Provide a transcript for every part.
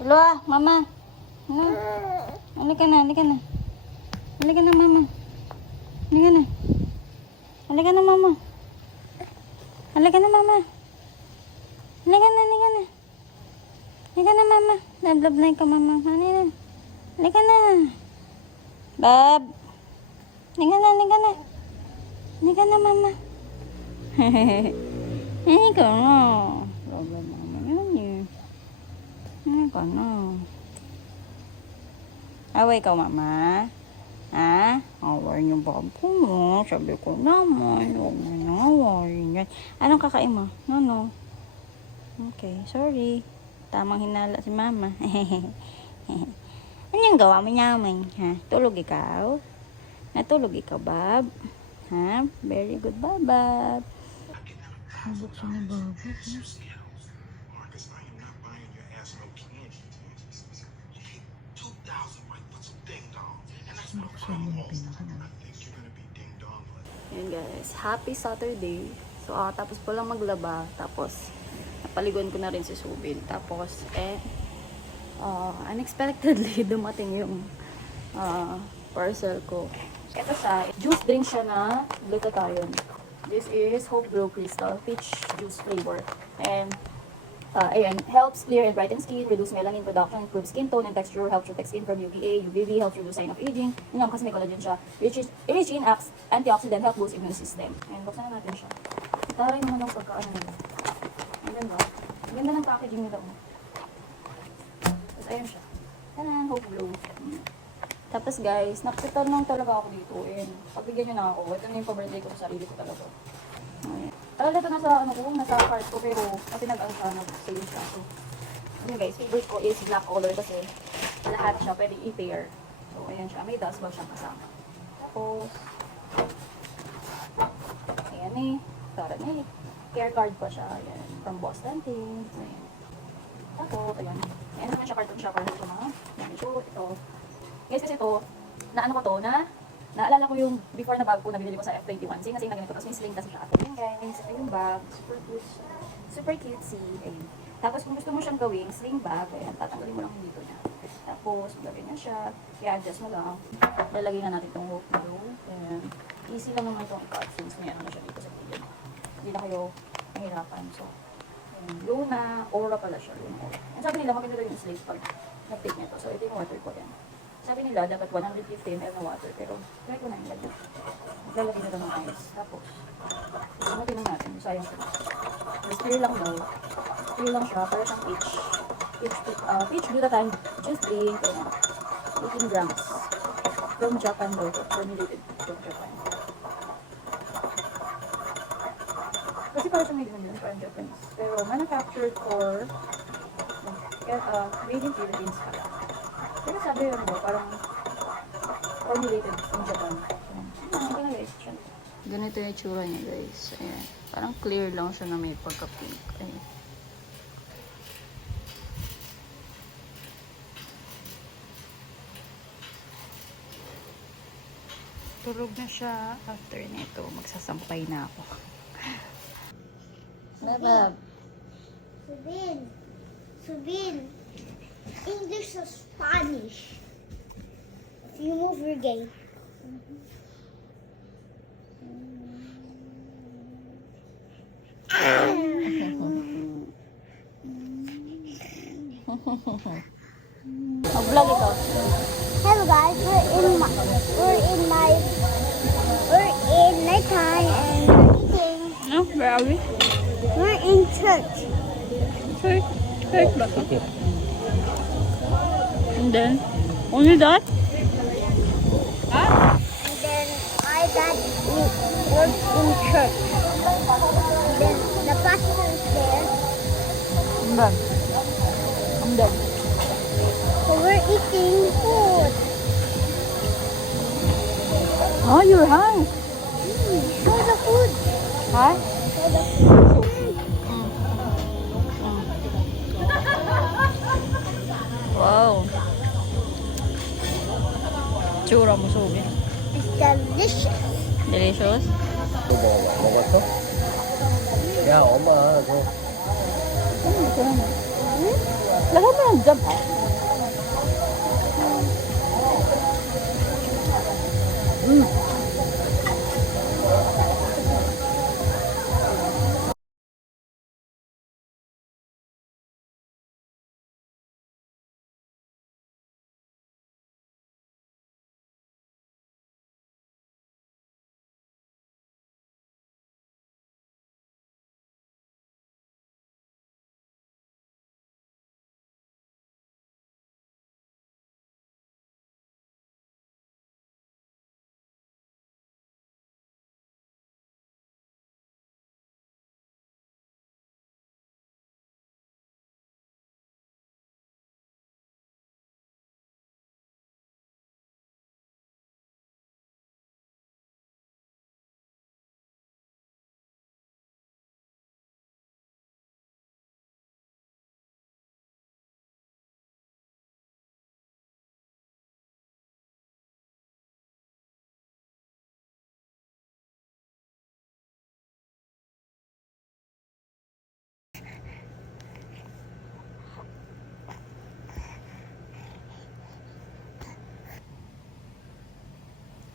Hello, mama. Ano? Halika na, halika na. Halika na, mama. Halika na. Halika na, mama. Halika na, mama. Halika na, halika na. Halika na, mama. Love na ka, mama. Halika na. Halika na. Bab. Halika na, halika na. Halika na, mama. Halika na. Love, mama. Yan. Halika na. Away ka, mama. Ha? Away niyo ba po mo? Sabi ko naman, huwag mo na away. Anong kakain mo? No. Okay, sorry. Tamang hinala si mama. Ano yung gawa mo naman? Ha? Tulog ikaw? Natulog ikaw, Bab? Ha? Very good, Bab. Buksan na, Bab. Yan guys, happy Saturday. So tapos po lang maglaba, tapos napaliguan ko na rin si Subin. Tapos unexpectedly dumating yung parcel ko. Ito siya, juice drink siya na glutathione. This is Hope Brew Crystal Peach Juice flavor. And ayan, helps clear and brighten skin, reduce melanin production, improve skin tone and texture, helps protect skin from UVA, UVB, helps reduce sign of aging. Yun nga kasi may collagen siya. Rich in antioxidant, help boost immune system. Ayan, buksan na natin siya. Taray naman ang pagkaano nila. Ang ganda. Ang ganda ng packaging nila. Tapos ayan siya. Tanan, Hope Blue. Tapos guys, nakitanong talaga ako dito. And pagbigyan nyo na ako. Ito na yung pa-birthday ko sa sarili ko talaga. Ayan. Talaga ito nasa, nasa cart ko, pero kasi nag-save siya. So, yun guys, favorite ko is black color kasi lahat siya pwede i-pair. So, ayan siya. May dust bag siyang kasama. Tapos, ayan eh. Parang eh. Care card pa siya. Ayan. From Boston Things. Ayan. Tapos, ayan. Ayan naman siya, carton siya. Parang ito mga. Ayan. So, ito. Guys, kasi ito, naano ko to, naalala ko yung before na bag ko na binili ko sa F21. Same na ganito. Tapos may sling kasi siya. Ayan guys, ito yung bag. Super cute siya. Super cutesy. Ayan. Tapos kung gusto mo siyang gawing sling bag, ayan, tatanggalin mo lang yung dito niya. Tapos, magawin na siya. I-adjust mo lang. Lalagay na natin itong hook blue. Ayan. Easy lang naman itong i-cut since may ano na siya dito sa gilid. Hindi na kayo mahirapan. So, ayan. Luna, Aura pala siya. Luna, Aura. And sabi nila, maganda daw yung slate pag nag-take nito. So, ito yung water ko yan. Sabi nila, dapat 150 ml na water. Pero, try ko na yung ganyan. Lalagay na ito ng ice. Tapos, sumatin lang natin. Sayang ko. Stir lang daw. Stir lang siya. Para siyang peach glutathione juice drink. 18 grams. From Japan daw. Formulated from Japan. Kasi para siyang made in Japan. Parang Japanese. Pero, manufactured for made in Philippines pala. Pero sabi yun mo, parang formulated in Japan. Okay na guys. Ganito yung itsura niya guys. Ayan. Parang clear lang siya na may pagka-pink. Ayan. Turog na siya. After nito, magsasampay na ako. Bye-bye. Subin. English or Spanish? If you move your game. Mag-vlog ito. Hello guys, we're in nighttime and we're eating. No? Where are we? We're in church. Church. Church ba ito? And then, only that? And then my dad works in church. And then the pastor is there. I'm done. I'm done. So we're eating food. Oh, you're hungry. Show the food. Huh? Show the food. Wow. Tsura mo, Subi. It's delicious. Delicious? 먹었어? 야, 엄마, 저 그럼. Hmm? Lagay mo yung jump, ha?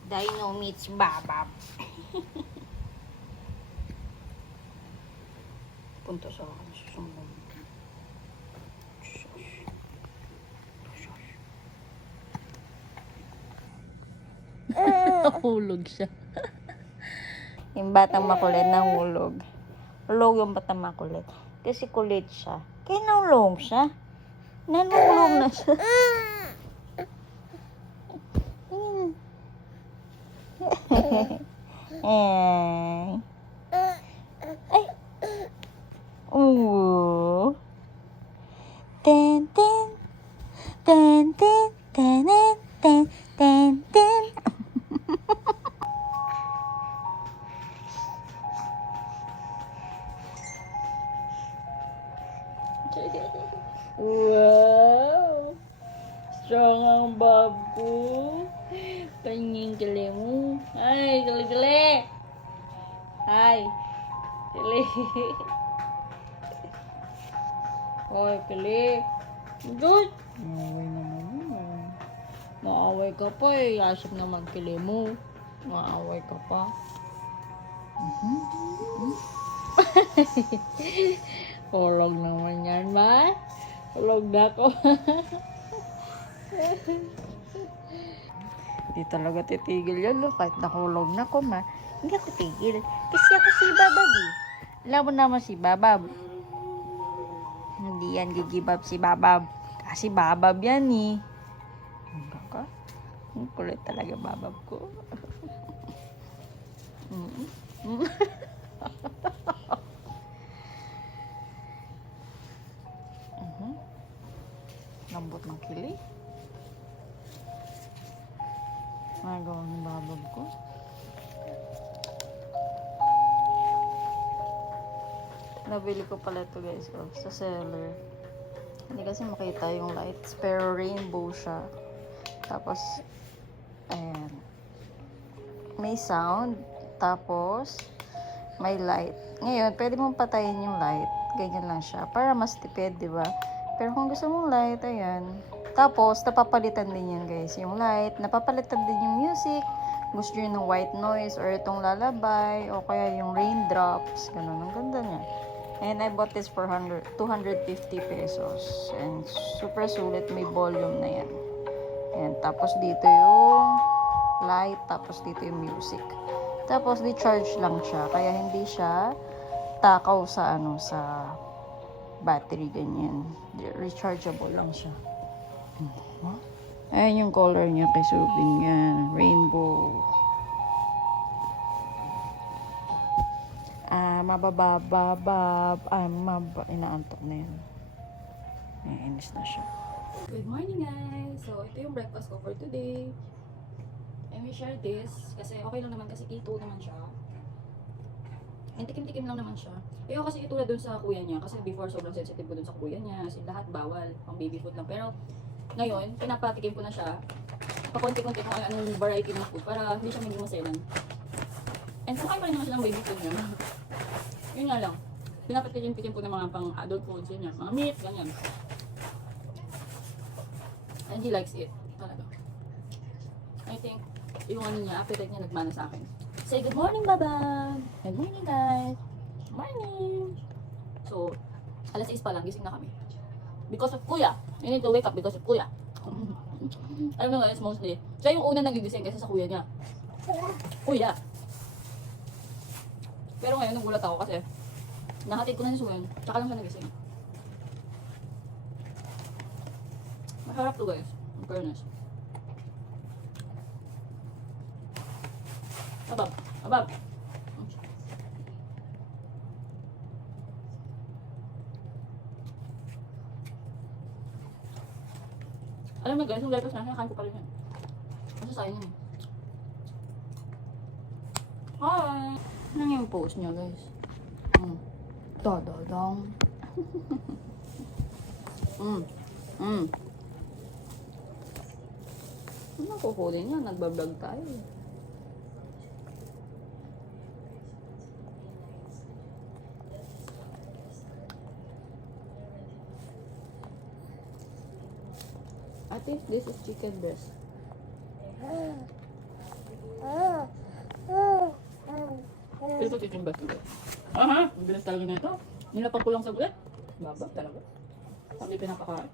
Dino meets Babab. Punta sa akin. Susumbong. Nahulog siya. Yung batang makulit nahulog. Hulog yung batang makulit. Kasi kulit siya. Kaya nahulog siya. Nahulog na siya. Ay. Ay. Ooh. Ten ten ten ten ten ten ten ten. Wow. Strong ang babu. Panying kili mo. Ay, kili-kili. Ay. Kili. Ay, kili. Good. Maaway naman mo. Maaway ka pa eh. Yasip naman kili mo. Maaway ka pa. Hulog naman yan, ma. Hulog na ako. Di talaga titigil yan, no? Kahit nahulog na ko, ma. Hindi ako tigil. Kasi ako si Babab, eh. Alam mo naman si Babab. Hindi yan gigibab si Babab. Kasi Babab yan, eh. Hanggang ka? Ang kulit talaga Babab ko. Lambot ng kili. Nagawa ng Babab ko. Nabili ko pala ito, guys, sa seller. Hindi kasi makita yung lights, pero rainbow siya. Tapos, ayan. May sound, tapos, may light. Ngayon, pwede mong patayin yung light. Ganyan lang siya. Para mas tipid, di ba? Pero kung gusto mong light, ayan. Tapos, napapalitan din yan, guys. Yung light, napapalitan din yung music. Gusto nyo ng white noise, or itong lalabay, o kaya yung raindrops. Ganun, ang ganda niya. And I bought this for 250 pesos. And super sulit, may volume na yan. And tapos dito yung light, tapos dito yung music. Tapos di-charge lang siya, kaya hindi siya takaw sa sa battery, ganyan. Rechargeable lang siya. Ayan yung color niya kay Subin yan. Rainbow. Inaantok na yan. Naiinis na siya. Good morning, guys! So, ito yung breakfast ko for today. And we share this kasi okay lang naman kasi keto naman siya. And tikim-tikim lang naman siya. Pero kasi itulad dun sa kuya niya kasi before sobrang sensitive ko dun sa kuya niya. Kasi lahat bawal, pang baby food lang. Pero ngayon, pinapatikim ko na siya. Pakunti-kunti kung anong variety ng food para hindi siya maging maselan. And kumakain pa rin naman siya ng baby food niya. Yun nga lang. Pinapatikim-tikim ko ng mga pang adult foods niya. Mga meat, ganyan. And he likes it. Talaga. I think, yung ano niya, appetite niya nagmana sa akin. Say good morning, Baba! Good morning, guys! Morning! So, alas 6 pa lang, gising na kami. Because of Kuya. You need to wake up because of Kuya. Alam mo guys, mostly, siya yung una nagigising kaysa sa kuya niya. Kuya! Pero ngayon, nagulat ako kasi nahatid ko na si Suyan, tsaka lang siya nagising. Masarap to guys, in fairness. Abab, abab. Alam mo guys, yung lettuce na, nakain ko pa rin yan. Kasi sayang yun. Hi! Ano yung post niya guys? Dadadang. Ano kukunin niya? Nagbablog tayo. I think this is chicken breast. Ito chicken breast. Aha! Ang bilis talaga na ito. Nilapag ko lang sa gulat. Babag talaga. Sabi pinapakain.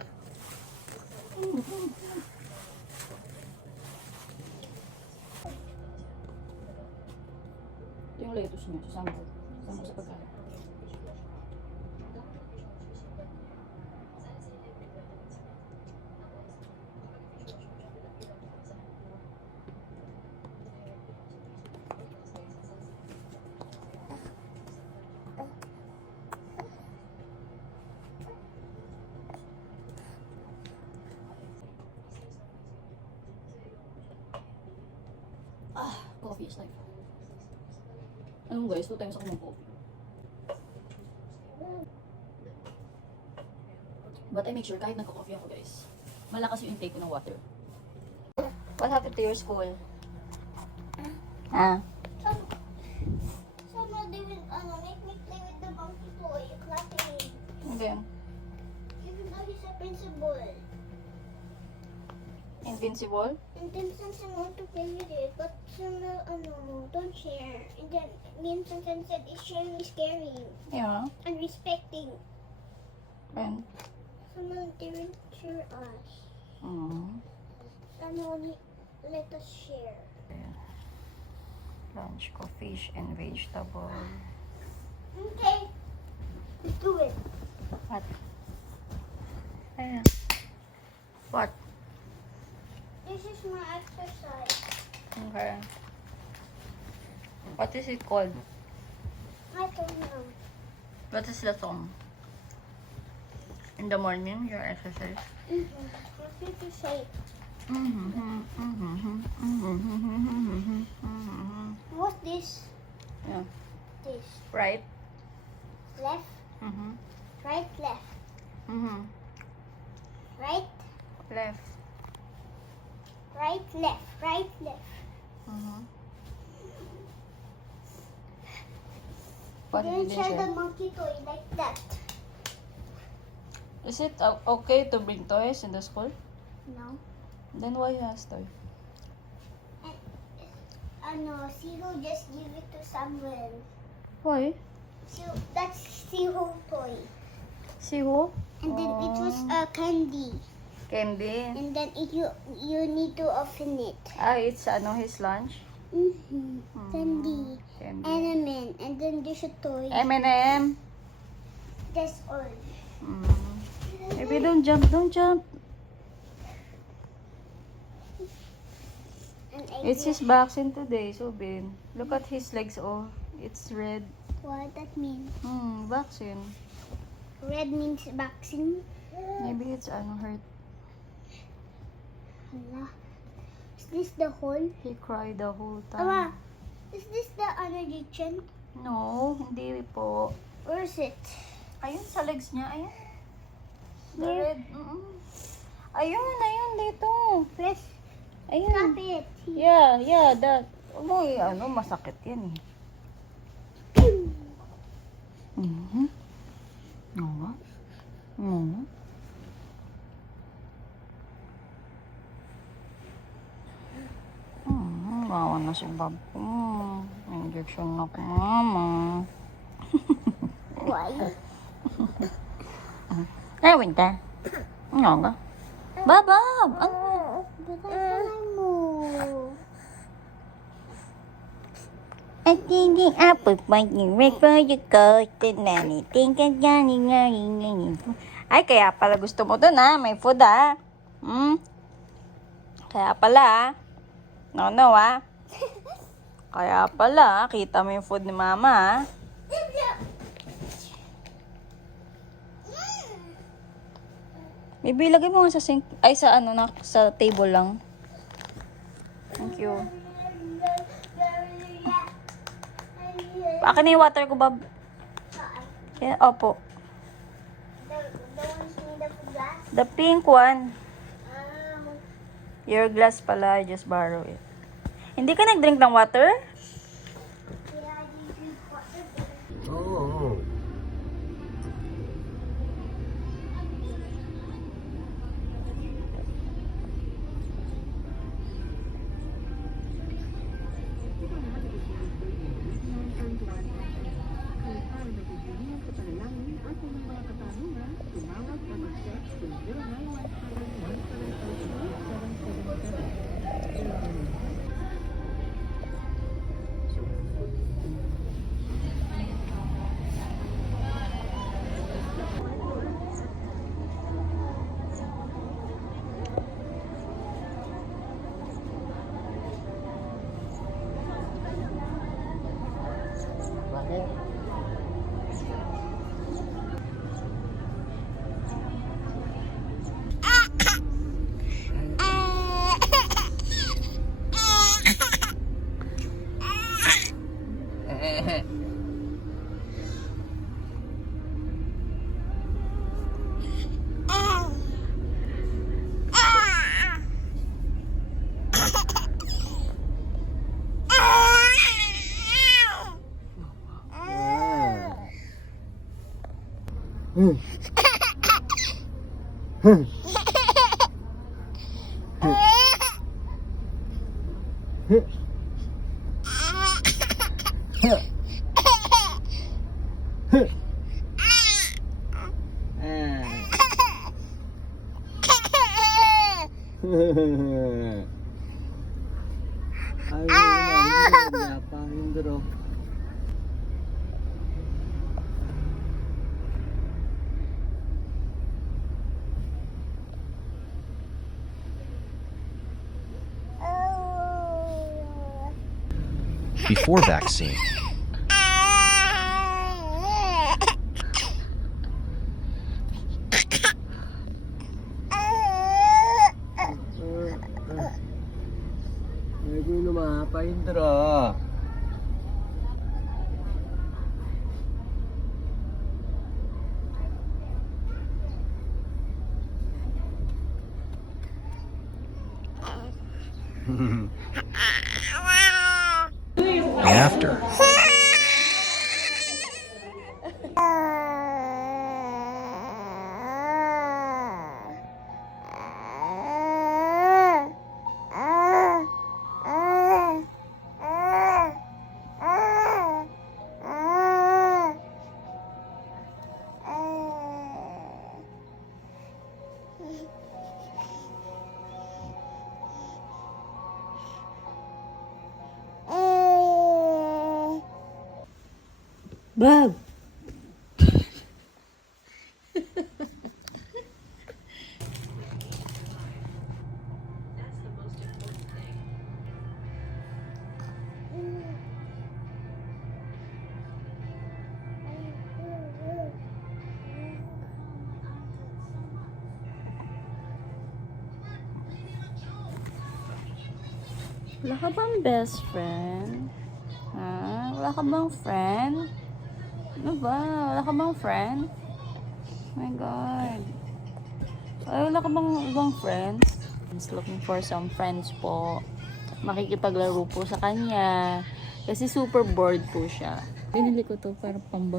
Ito yung lettuce niya. Sasama ko. Sasama ko sa pagkain. Coffee is life. Anong guys, 2 times ako mag-coffee. But I make sure kahit nagko-coffee ako guys, malakas yung intake ko ng water. What happened to your school? Ah? Somebody will make me play with the monkey toy, clapping. Okay. Even though he's a principal. Invincible? And then Sansan want to play with it, but Sana, don't share. And then me and Sansan said, is sharing is caring Yeah. and respecting. And? Sana didn't share us. And only let us share. Lunch ko, fish and vegetable. Okay, let's do it. What? Ayan. What? This is my exercise. Okay. What is it called? I don't know. What is the song? In the morning, your exercise? What did you say? What's this? Yeah. This. Right? Left, right, left. Right, Left. right, left, right, left. What Then did you share share? the monkey toy like that. Is it okay to bring toys in the school? No. Then why you ask toy? No, Siho just give it to Samuel. Why? So that's Siho toy. See who? And then it was a candy. Candy. And then you need to open it. Ah, it's his lunch. Candy. Candy. Element. And then there's a toy. M&M. That's all. Maybe don't jump, don't jump. And It's his vaccine today, Subin. Look at his legs, oh. It's red. what that mean? Vaccine. Red means vaccine. Maybe it's hurt. Hala. Is this the hole? He cried the whole Ama, time. is this the energy chin? No, hindi po. Where is it? Ayun sa legs niya, ayun. The Where? red. Ayun, dito. Press. Ayun. Tap it. Yeah, that. Masakit yan eh. Oo. Bawa na si Bob. Injection na ko, mama. Why? Ay, winter. Ano ka? Bob! Ano? At hindi apple fighting record you go to nanny. Think of Johnny. Ay, kaya pala gusto mo dun ha. May food ha. Kaya pala ha. No ha. Kaya pala, kita mo yung food ni mama ha. Baby, lagay mo nga sa sink. Ay, sa ano na, sa table lang. Thank you. Akin na yung water ko, Bob. Yeah, opo. The ones made of glass? The pink one. Um, Your glass pala, I just borrow it. Hindi ka nag-drink ng water? yeah, I did drink water. Oo. Bakit? Before vaccine, Ay, kung lumapaindra. after. Bob! Wala ka bang best friend? Ha? Wala ka bang friend? Ano ba? Wala ka bang friend? Oh my God. Ay, wala ka bang ibang friends? He's looking for some friends po. Makikipaglaro po sa kanya. Kasi super bored po siya. Binili ko to para pang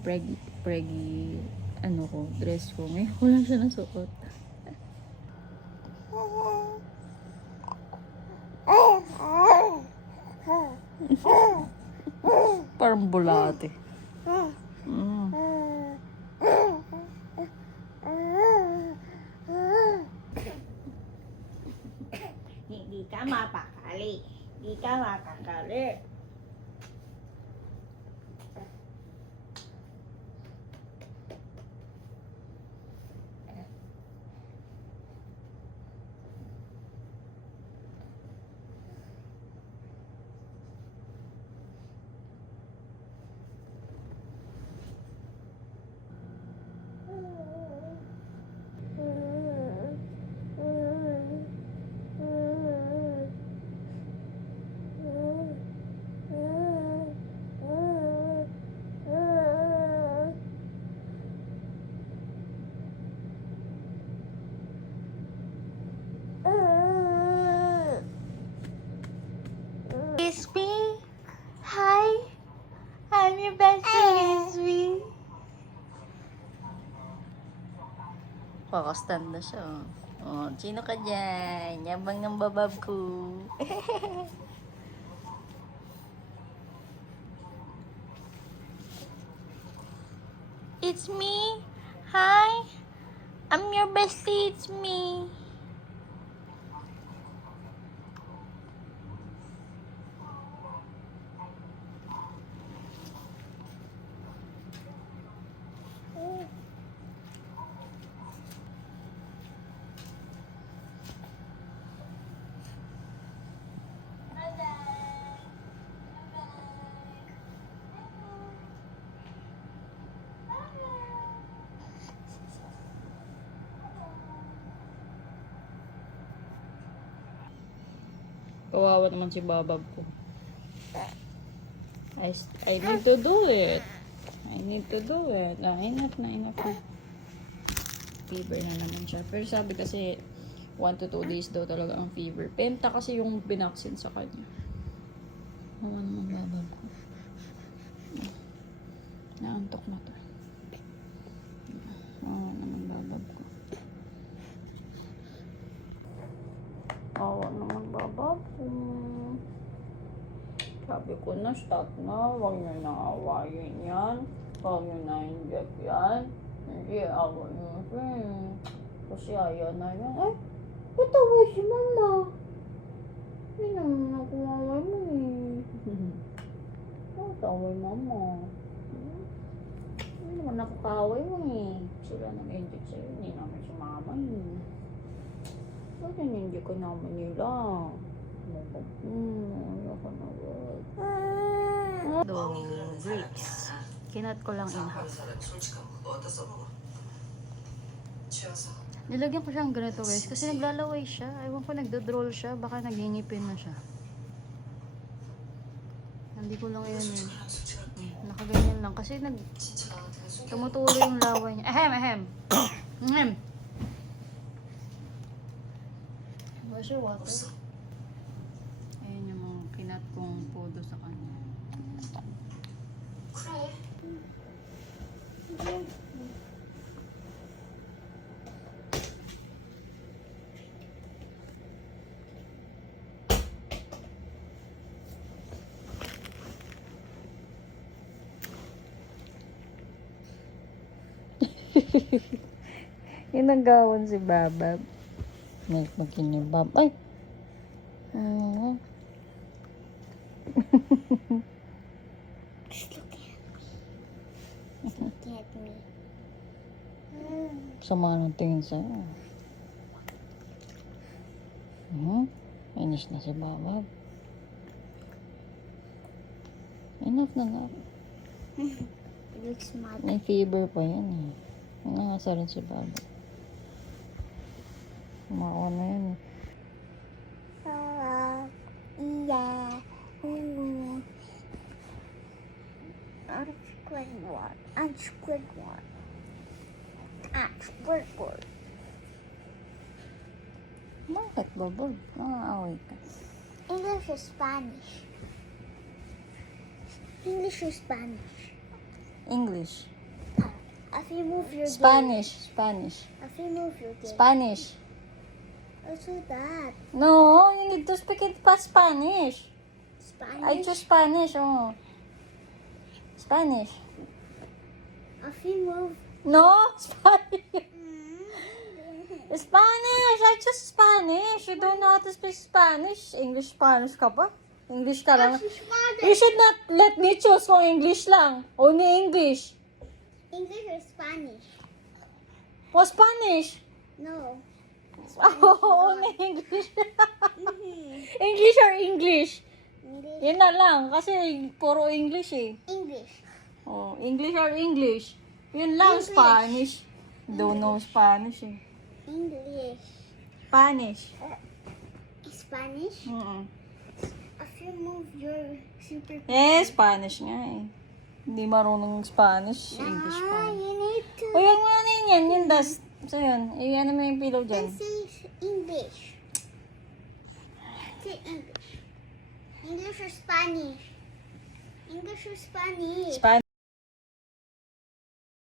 preggy, ano ko, dress ko. Ngayon ko lang siya nasuot. parang bulate. Mm. Hindi ka mapakali. Hindi ka makakali. It's me. Hi. I'm your best friend. It's me. Kakastand na siya. Oh, sino ka dyan? Yabang ng babab ko. It's me. Hi. I'm your bestie. It's me. Kawawa naman si babab ko. I need to do it. I need to do it. Enough na. Fever na naman siya. Pero sabi kasi 1 to 2 days daw talaga ang fever. Penta kasi yung binaksin sa kanya. Kawawa naman babab ko. Naantok na to. Kawawa naman babab ko. Kawawa naman babab ko. Sabi ko na, stop na. Huwag nyo na awayin yan. Huwag nyo na inject yan. Hindi, away nyo siya. Kasi ayaw na yan. Ay, pataway si mama. Hindi naman ako away mo eh. Pataway mama. Hindi naman ako kaaway mo eh. Sila nag-inject sa'yo. Hindi naman si mama eh. Ba't hindi ko naman nila? Ayoko na wag. Grapes. Kinat ko lang in half. Nilagyan ko siyang ganito guys kasi naglalaway siya. Ewan ko nagdodroll siya. Baka nagingipin na siya. Hindi ko lang yun eh. Nakaganyan lang. Kasi tumutulo yung laway niya. Ahem. Where's your water? Ayan yung mga kinat kong podo sa kanya. Inagawan si Babab. May magkinibab. Ay! Just look at me. Sama ng tingin sa'yo. Inis na si Babab. Enough na nga. It looks mad. May fever pa yan eh. Nangasa rin si Babab. Kumakaw na yan eh. Yeah. I'm Squidward. Squidward. Bakit, Babab? Nangaaway ka. English or Spanish? English or Spanish? English. If you move your Spanish. If you move your Spanish. What's with that? No, you need to speak it pa Spanish. Spanish? I choose Spanish, oh. Spanish. If you move. No, Spanish. Spanish! I just Spanish. You don't know how to speak Spanish. English, Spanish ka ba? English ka lang. You should not let me choose kung English lang. Only English. English or Spanish? O Spanish. No. Oh, only English. English or English? English. Yun na lang. Kasi puro English eh. English. Oh, English or English? Yun lang, English. Spanish. Don't know Spanish eh. English. Spanish. Spanish? Mm-mm. If you move your super. Spanish nga eh. Hindi marunong Spanish. English pa. You need to. O yan nga na yan. Yung dust. So yun. Iyan mo yung pillow dyan. Say English. Say English. English or Spanish? English or Spanish? Spanish.